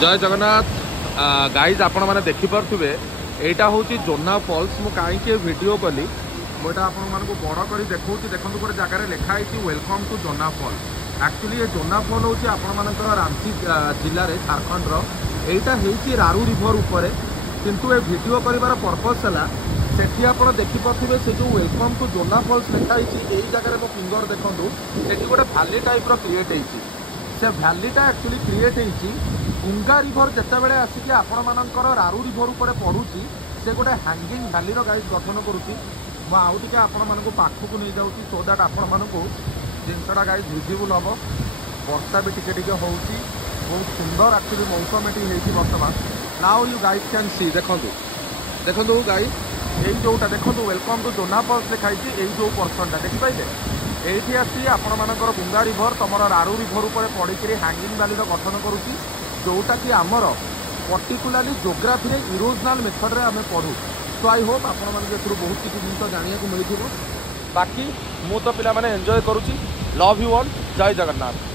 जय जगन्नाथ गाइज आपण मैंने देखिपे यहाँ हूँ जोना फॉल्स मु कहीं वीडियो कली मुझे आपण बड़ कर देखा देखो गोटे जगार लिखाई welcome to Jonha fall. Actually ये जोना फॉल हूँ आपर रांची जिले में झारखंड यहाँ रारू रिभर उपर किंतु ये वीडियो कर पर्पस है सेठी आप देखिपे से जो वेलकम टू जोना फॉल्स लिखाई यही जगह मो फिंगर देखूँ ये गोटे भैली टाइप क्रिएट होती से भैलीटा एक्चुअली क्रिएट होती गुंगा रिभर जितेबाला आसिक आपण मानकर रारू रिभर उपर पड़ुची से गोटे हैंगिंग भैली गाइड गठन करुँची मुझे आपण मानक पाखक नहीं जाऊँगी सो दैट आपण मानक जिनसा गाइड विजिबल हम वर्षा भी टिके होची बहुत सुंदर एक्चुअली मौसम ये बर्तमान now you guide can see देखो देखो गाइड यही जोटा देखो वेलकम टू जोना फॉल्स लिखाई यही जो पर्सनटा देखिपारे ये आसी आपण मानकर गुंगा रिभर तुम रारू रिभर उपर पड़क हैंगिंग भैली गठन करुँची जोटा कि आमर पर्टिकुलाली जोग्राफी इरोजनाल मेथड रे आम पढ़ू। सो आई होप आपण मैंने बहुत किसी जिन जाना मिल बाकी मु तो पिला एंजॉय करुँची। Love you all. जय जगन्नाथ।